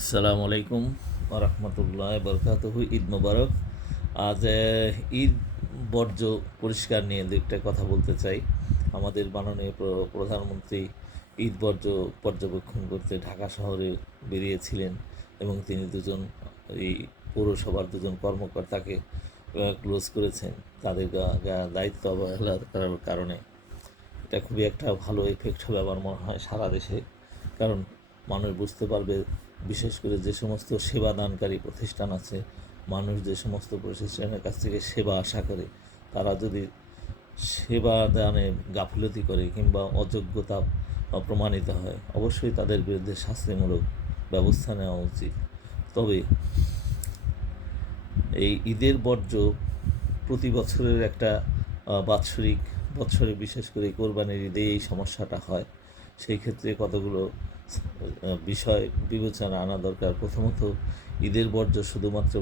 আসসালামু আলাইকুম রহমতুল্লাহ বরকাতুহু। ঈদ মোবারক। আজ ঈদ বর্জ্য পরিষ্কার নিয়ে একটা কথা বলতে চাই। আমাদের মাননীয় প্রধানমন্ত্রী ঈদ বর্জ্য পর্যবেক্ষণ করতে ঢাকা শহরে বেরিয়েছিলেন এবং তিনি দুজন এই পৌরসভার দুজন কর্মকর্তাকে ক্লোজ করেছেন তাদের দায়িত্ব অবহেলা করার কারণে। এটা খুবই একটা ভালো এফেক্ট হবে আমার মনে হয় সারা দেশে, কারণ মানুষ বুঝতে পারবে, বিশেষ করে যে সমস্ত সেবাদানকারী প্রতিষ্ঠান আছে, মানুষ যে সমস্ত প্রতিষ্ঠানের কাছ থেকে সেবা আশা করে, তারা যদি সেবা দানে গাফিলতি করে কিংবা অযোগ্যতা প্রমাণিত হয়, অবশ্যই তাদের বিরুদ্ধে শাস্তিমূলক ব্যবস্থা নেওয়া উচিত। তবে এই ঈদের বর্জ্য প্রতি বছরের একটা বছরে বিশেষ করে কোরবানির ঈদে এই সমস্যাটা হয়। সেই ক্ষেত্রে কতগুলো বিষয় বিবেচনা আনা দরকার। প্রথমত, ঈদের বর্জ্য শুধুমাত্র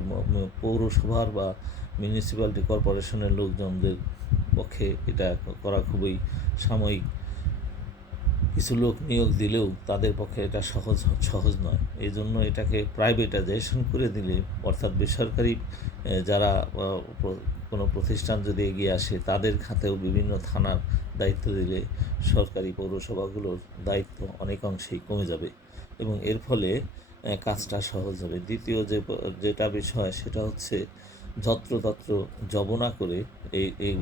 পৌরসভার বা মিউনিসিপ্যালিটি কর্পোরেশনের লোকজনদের পক্ষে এটা করা খুবই সাময়িক। কিছু লোক নিয়োগ দিলেও তাদের পক্ষে এটা সহজ নয়। এই জন্য এটাকে প্রাইভেটাইজেশন করে দিলে, অর্থাৎ বেসরকারি যারা কোনো প্রতিষ্ঠান যদি এগিয়ে আসে, তাদের খাতেও বিভিন্ন থানার দায়িত্ব দিলে সরকারি পৌরসভাগুলোর দায়িত্ব অনেকাংশেই কমে যাবে এবং এর ফলে কাজটা সহজ হবে। দ্বিতীয় যেটা বিষয়, সেটা হচ্ছে যত্রতত্র জব না করে এই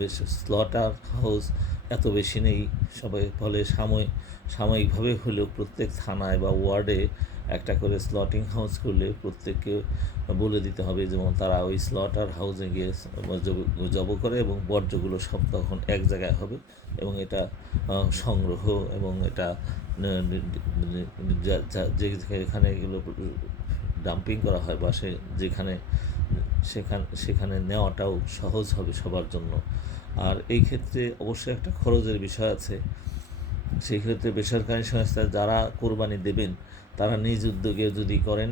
বেশ স্লটার হাউস এত বেশি নেই সবাই, ফলে সাময়িকভাবে হলেও প্রত্যেক থানায় বা ওয়ার্ডে একটা করে স্লটিং হাউস করলে প্রত্যেককে বলে দিতে হবে, যেমন তারা ওই স্লটার হাউসে গিয়ে জব করে এবং বর্জ্যগুলো সব তখন এক জায়গায় হবে এবং এটা সংগ্রহ এবং এটা যেখানে এগুলো ডাম্পিং করা হয় বা সেখানে নেওয়াটাও সহজ হবে সবার জন্য। আর এই ক্ষেত্রে অবশ্যই একটা খরচের বিষয় আছে। সেই ক্ষেত্রে বেসরকারি সংস্থা যারা কোরবানি দেবেন, তারা নিজ উদ্যোগে যদি করেন,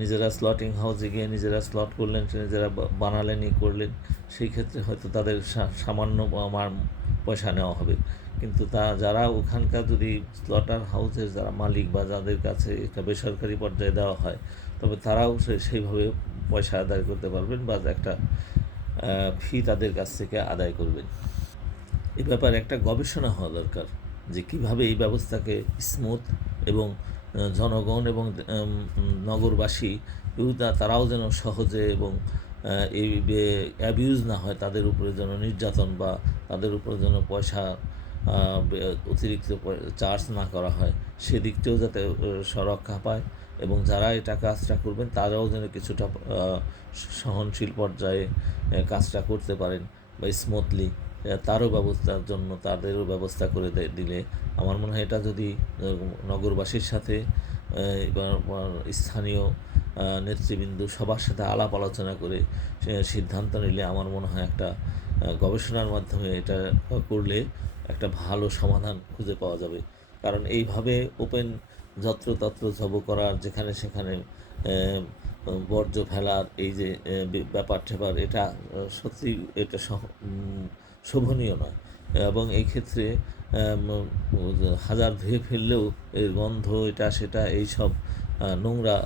নিজেরা স্লটিং হাউসে গিয়ে নিজেরা স্লট করলেন, নিজেরা বানালেনই করলেন, সেই ক্ষেত্রে হয়তো তাদের সামান্য পয়সা নেওয়া হবে। কিন্তু যারা ওখানকার যদি স্লটার হাউসের যারা মালিক বা যাদের কাছে এটা বেসরকারি পর্যায়ে দেওয়া হয়, তবে তারাও সেইভাবে পয়সা আদায় করতে পারবেন বা একটা ফি তাদের কাছ থেকে আদায় করবেন। এ ব্যাপারে একটা গবেষণা হওয়া দরকার যে কীভাবে এই ব্যবস্থাকে স্মুথ এবং জনগণ এবং নগরবাসী তারাও যেন সহজে এবং এই অ্যাবিউজ না হয়, তাদের উপরে যেন নির্যাতন বা তাদের উপরে যেন পয়সা অতিরিক্ত চার্জ না করা হয়, সেদিকটাও যাতে সুরক্ষা পায় এবং যারা এটা কাজটা করবেন তারাও যেন কিছুটা সহনশীল পর্যায়ে কাজটা করতে পারেন বা স্মুথলি, তাদেরও ব্যবস্থা করে দিলে আমার মনে হয় এটা যদি নগরবাসীর সাথে স্থানীয় নেতৃবৃন্দ সবার সাথে আলাপ আলোচনা করে সিদ্ধান্ত নিলে, আমার মনে হয় একটা গবেষণার মাধ্যমে এটা করলে একটা ভালো সমাধান খুঁজে পাওয়া যাবে। কারণ এইভাবে ওপেন যত্রতত্র জব করার, যেখানে সেখানে বর্জ্য ফেলার এই যে ব্যাপার এটা সত্যি এটা শোভনীয় নয় এবং এই ক্ষেত্রে হাজার ধুয়ে ফেললেও এর গন্ধ এটা সেটা এই সব নোংরা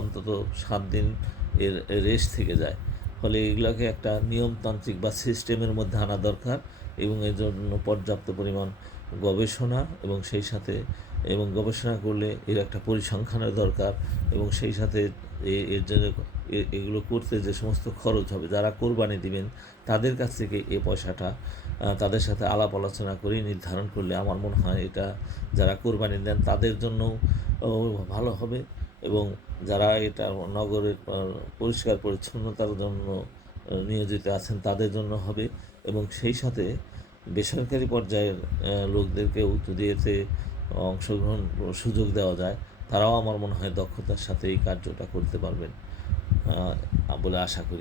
অন্তত 7 দিন এর রেস্ট থেকে যায়। ফলে এগুলোকে একটা নিয়মতান্ত্রিক বা সিস্টেমের মধ্যে আনা দরকার এবং এর জন্য পর্যাপ্ত পরিমাণ গবেষণা এবং সেই সাথে গবেষণা করলে এর একটা পরিসংখ্যানের দরকার এবং সেই সাথে এর জন্য এগুলো করতে যে সমস্ত খরচ হবে, যারা কোরবানি দিবেন তাদের কাছ থেকে এই পয়সাটা তাদের সাথে আলাপ আলোচনা করে নির্ধারণ করলে আমার মনে হয় এটা যারা কোরবানি দেন তাদের জন্যও ভালো হবে এবং যারা এটা নগরের পরিষ্কার পরিচ্ছন্নতার জন্য নিয়োজিত আছেন তাদের জন্য হবে এবং সেই সাথে বেসরকারি পর্যায়ের লোকদেরকেও যদি এতে অংশগ্রহণ সুযোগ দেওয়া যায়, তারাও আমার মনে হয় দক্ষতার সাথে এই কার্যটা করতে পারবেন বলে আশা করি।